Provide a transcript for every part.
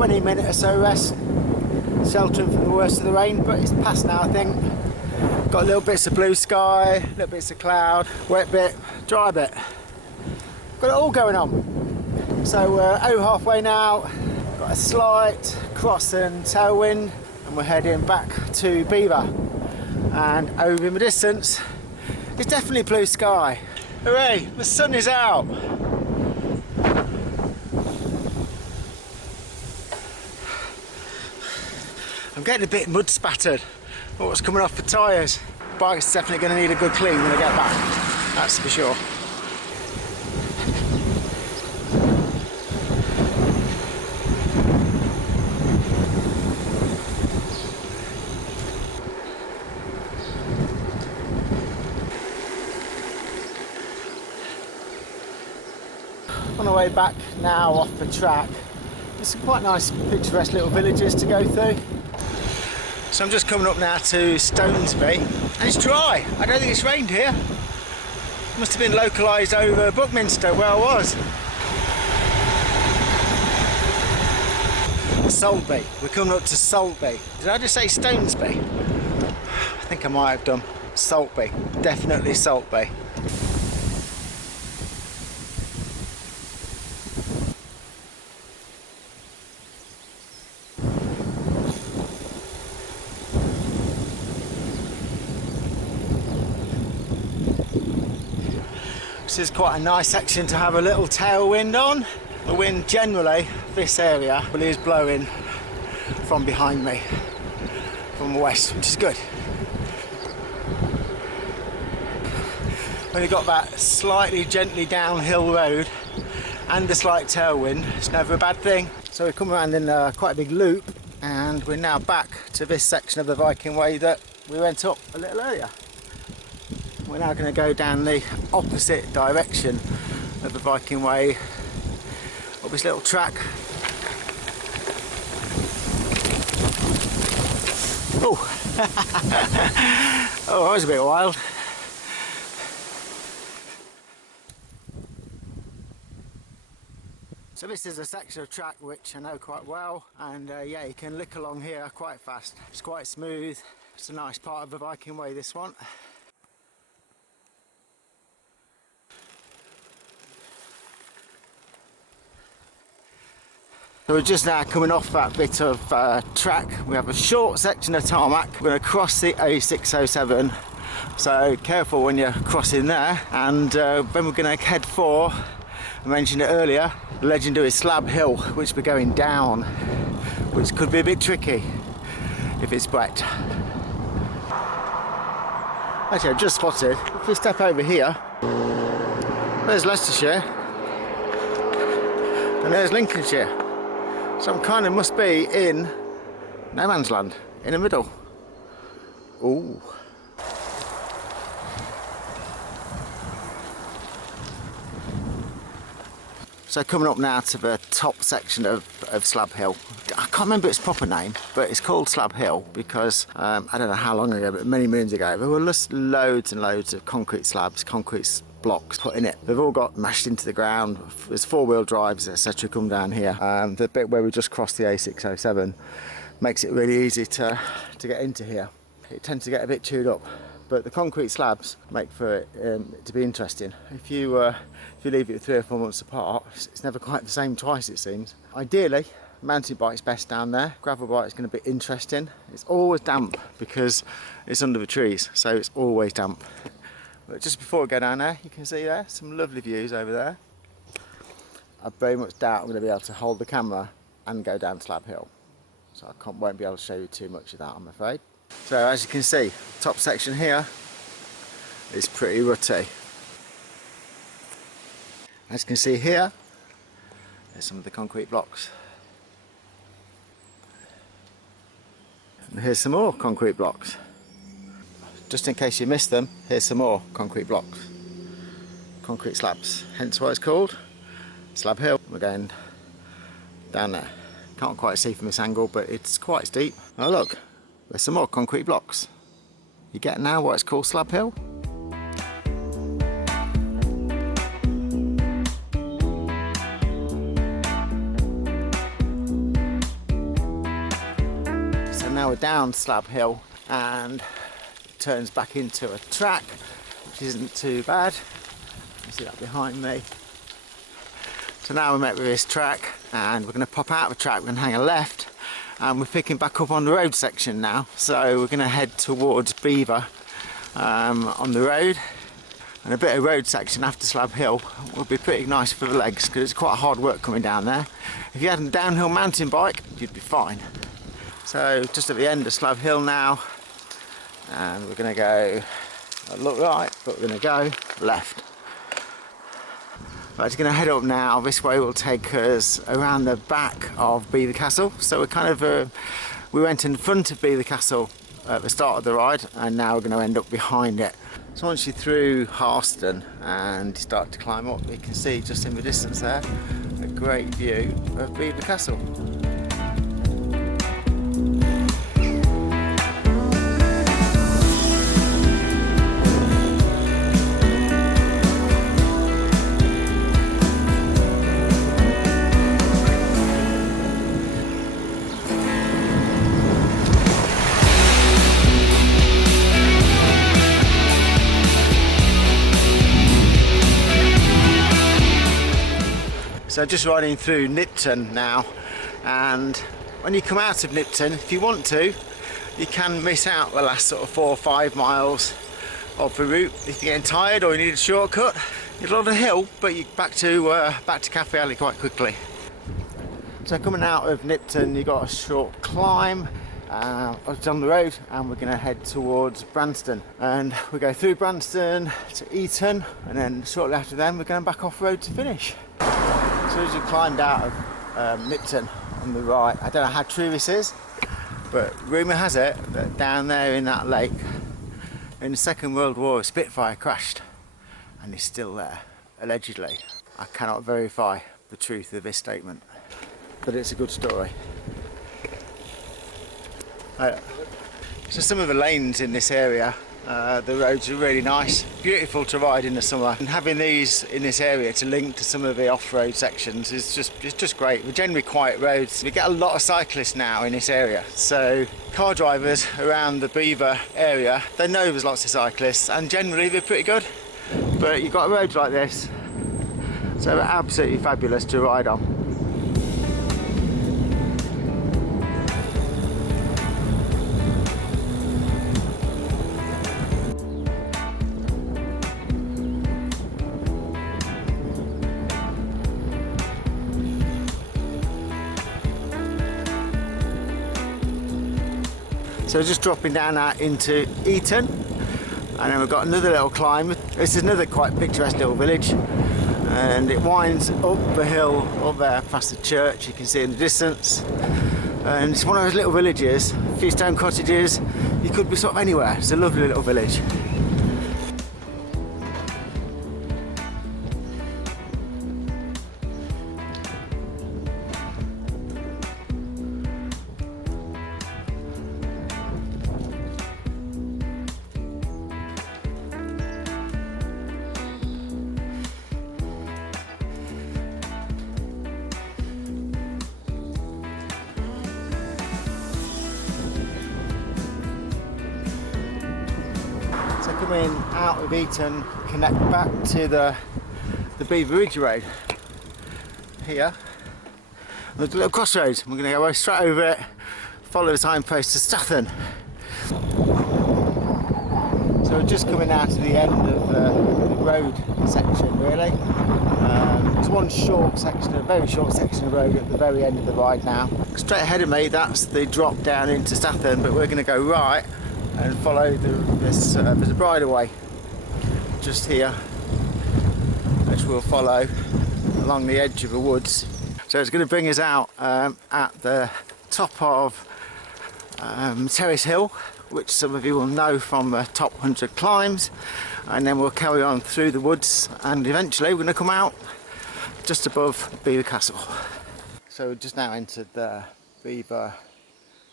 20-minute or so rest, sheltering from the worst of the rain, but it's past now I think. Got little bits of blue sky, little bits of cloud, wet bit, dry bit. Got it all going on. So we're over halfway now, got a slight cross and tailwind, and we're heading back to Beaver. And over in the distance, it's definitely blue sky. Hooray, the sun is out. I'm getting a bit mud spattered. What's coming off the tyres? Bike's definitely going to need a good clean when I get back, that's for sure. On our way back now off the track, there's some quite nice picturesque little villages to go through. So I'm just coming up now to Stonesby, and it's dry. I don't think it's rained here. Must have been localised over Buckminster where I was. Saltby. We're coming up to Saltby. Did I just say Stonesby? I think I might have done. Saltby. Definitely Saltby. This is quite a nice section to have a little tailwind on. The wind generally, this area, is blowing from behind me, from the west, which is good. When you've got that slightly gently downhill road and a slight tailwind, it's never a bad thing. So we come around in quite a big loop, and we're now back to this section of the Viking Way that we went up a little earlier. We're now going to go down the opposite direction of the Viking Way, up this little track. Oh, oh, that was a bit wild. So this is a section of track which I know quite well, and yeah, you can lick along here quite fast. It's quite smooth. It's a nice part of the Viking Way, this one. So we're just now coming off that bit of track. We have a short section of tarmac. We're going to cross the A607, so careful when you're crossing there. And then we're going to head for, I mentioned it earlier, the legendary Slab Hill, which we're going down, which could be a bit tricky if it's wet. Actually, I've just spotted, if we step over here, there's Leicestershire and there's Lincolnshire. So I kind of must be in no man's land, in the middle. Ooh. So coming up now to the top section of Slab Hill. I can't remember its proper name, but it's called Slab Hill because, I don't know how long ago, but many moons ago, there were just loads and loads of concrete slabs, concrete blocks put in it. They've all got mashed into the ground. There's four-wheel drives, etc. come down here. The bit where we just crossed the A607 makes it really easy to get into here. It tends to get a bit chewed up, but the concrete slabs make for it to be interesting. If you leave it 3 or 4 months apart, it's never quite the same twice, it seems. Ideally, mountain bike's best down there. Gravel bike's going to be interesting. It's always damp because it's under the trees, so it's always damp. But just before we go down there, you can see there some lovely views over there. I very much doubt I'm going to be able to hold the camera and go down Slab Hill, so I won't be able to show you too much of that, I'm afraid. So as you can see, top section here is pretty rutty. As you can see here, there's some of the concrete blocks. And here's some more concrete blocks. Just in case you missed them, here's some more concrete blocks. Concrete slabs, hence why it's called Slab Hill. We're going down there. Can't quite see from this angle, but it's quite steep. Oh look, there's some more concrete blocks. You get now why it's called Slab Hill? now we're down Slab Hill and it turns back into a track, which isn't too bad. You see that behind me. So now we're met with this track and we're going to pop out of the track, we're going to hang a left and we're picking back up on the road section now. So we're going to head towards Beaver on the road, and a bit of road section after Slab Hill will be pretty nice for the legs because it's quite hard work coming down there. If you had a downhill mountain bike you'd be fine. So just at the end of Slab Hill now, and we're going to go, look right, but we're going to go left. Right, it's going to head up now. This way will take us around the back of Beaver Castle. So we're kind of, we went in front of Beaver Castle at the start of the ride, and now we're going to end up behind it. So once you're through Harston and you start to climb up, you can see just in the distance there a great view of Beaver Castle. So just riding through Nipton now, and when you come out of Nipton, if you want to, you can miss out the last sort of 4 or 5 miles of the route. If you're getting tired or you need a shortcut, you're on a hill, but you're back to Cafe Alley quite quickly. So coming out of Nipton, you've got a short climb on the road, and we're going to head towards Branston, and we go through Branston to Eton, and then shortly after then we're going back off road to finish. As soon as you climbed out of Nipton on the right, I don't know how true this is, but rumour has it that down there in that lake in the Second World War a Spitfire crashed and is still there, allegedly. I cannot verify the truth of this statement, but it's a good story. So some of the lanes in this area, the roads are really nice, beautiful to ride in the summer, and having these in this area to link to some of the off-road sections is just great. We're generally quiet roads. We get a lot of cyclists now in this area, so car drivers around the Beaver area, they know there's lots of cyclists and generally they're pretty good, but you've got roads like this, so they're absolutely fabulous to ride on. So just dropping down out into Eton, and then we've got another little climb. This is another quite picturesque little village, and it winds up the hill up there past the church, you can see in the distance, and it's one of those little villages, a few stone cottages. You could be sort of anywhere. It's a lovely little village. Coming out of Eton, connect back to the Beaver Ridge Road here. There's a little crossroads. We're going to go straight over it, follow the signpost to Stathen. So we're just coming out to the end of the road section, really. There's one short section, a very short section of road at the very end of the ride now. Straight ahead of me, that's the drop down into Stathen, but we're going to go right and follow there's a bridleway just here, which we'll follow along the edge of the woods. So it's going to bring us out at the top of Terrace Hill, which some of you will know from the top 100 climbs, and then we'll carry on through the woods, and eventually we're going to come out just above Beaver Castle. So we've just now entered the Beaver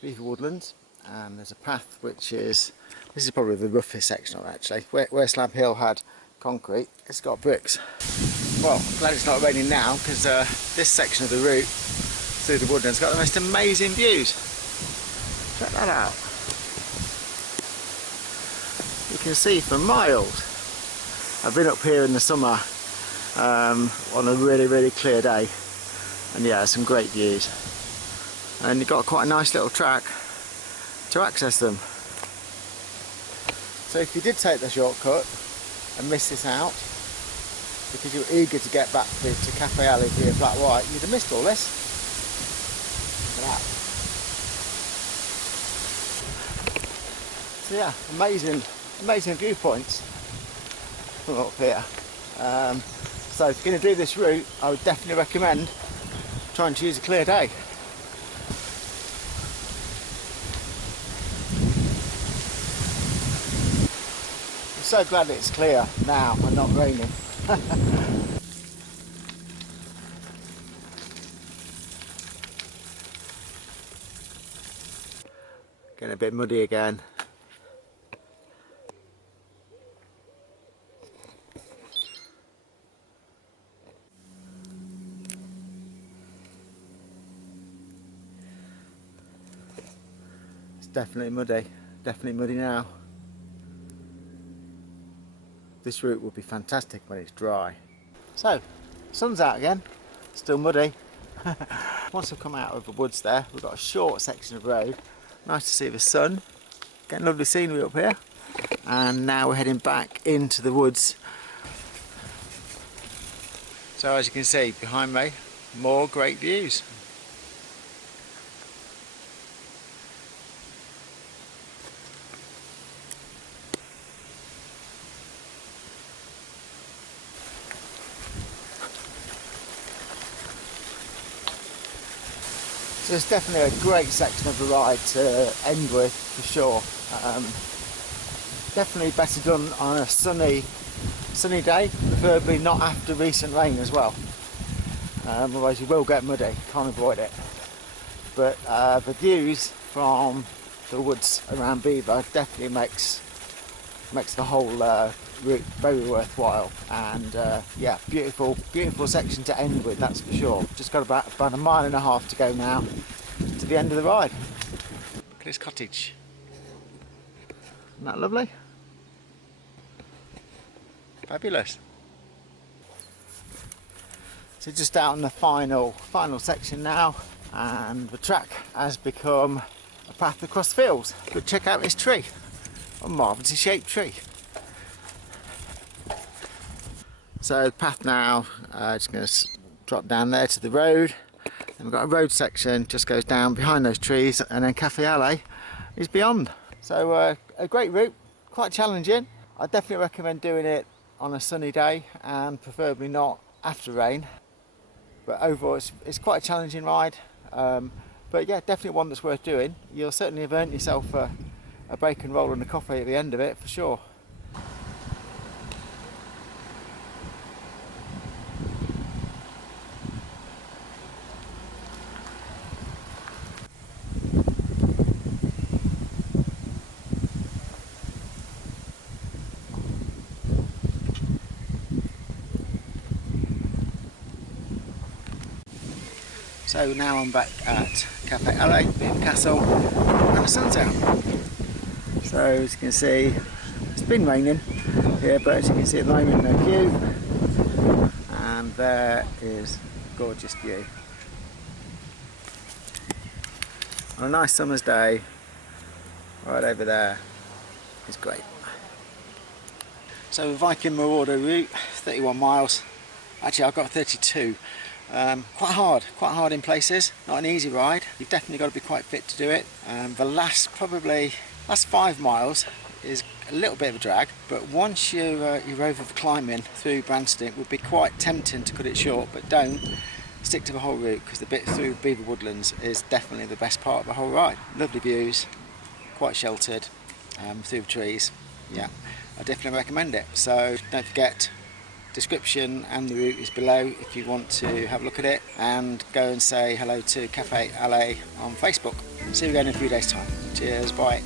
Woodlands, and there's a path which is, this is probably the roughest section of it actually, where Slab Hill had concrete, it's got bricks. Well, I'm glad it's not raining now, because this section of the route through the woodlands got the most amazing views. Check that out. You can see for miles. I've been up here in the summer on a really clear day, and yeah, some great views. And you've got quite a nice little track to access them. So if you did take the shortcut and miss this out because you were eager to get back to Cafe Alley via Flat White, you'd have missed all this. Look at that. So yeah, amazing viewpoints from up here. So if you're going to do this route, I would definitely recommend trying to use a clear day. I'm so glad it's clear now and not raining. Getting a bit muddy again. It's definitely muddy now. This route will be fantastic when it's dry. So, sun's out again, still muddy. Once I've come out of the woods there, we've got a short section of road. Nice to see the sun, getting lovely scenery up here. And now we're heading back into the woods. So as you can see behind me, more great views. So it's definitely a great section of the ride to end with, for sure. Definitely better done on a sunny day, preferably not after recent rain as well. Otherwise you will get muddy, can't avoid it. But the views from the woods around Beaver definitely makes the whole route very worthwhile, and yeah, beautiful section to end with, that's for sure. Just got about a mile and a half to go now to the end of the ride. Look at this cottage, isn't that lovely? Fabulous. So just out on the final section now, and the track has become a path across the fields. But check out this tree, a marvellously shaped tree. So the path now, just going to drop down there to the road, and we've got a road section just goes down behind those trees, and then Cafe Alley is beyond. So a great route, quite challenging. I definitely recommend doing it on a sunny day, and preferably not after rain. But overall it's quite a challenging ride, but yeah, definitely one that's worth doing. You'll certainly have earned yourself a bacon roll and a coffee at the end of it, for sure. So now I'm back at Cafe Alley, Beaver Castle, and the sun's out. So as you can see, it's been raining here, but as you can see at the moment, no view. And there is a gorgeous view. On a nice summer's day, right over there is great. So the Viking Marauder route, 31 miles. Actually, I've got 32. Quite hard in places, not an easy ride. You've definitely got to be quite fit to do it. The last 5 miles is a little bit of a drag, but once you're over the climbing through Branston, it would be quite tempting to cut it short, but don't. Stick to the whole route, because the bit through Beaver Woodlands is definitely the best part of the whole ride. Lovely views, quite sheltered through the trees. Yeah, I definitely recommend it. So don't forget, description and the route is below if you want to have a look at it, and go and say hello to Cafe Alley on Facebook. See you again in a few days time. Cheers, bye.